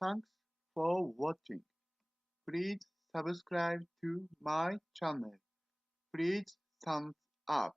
Thanks for watching. Please subscribe to my channel. Please thumbs up.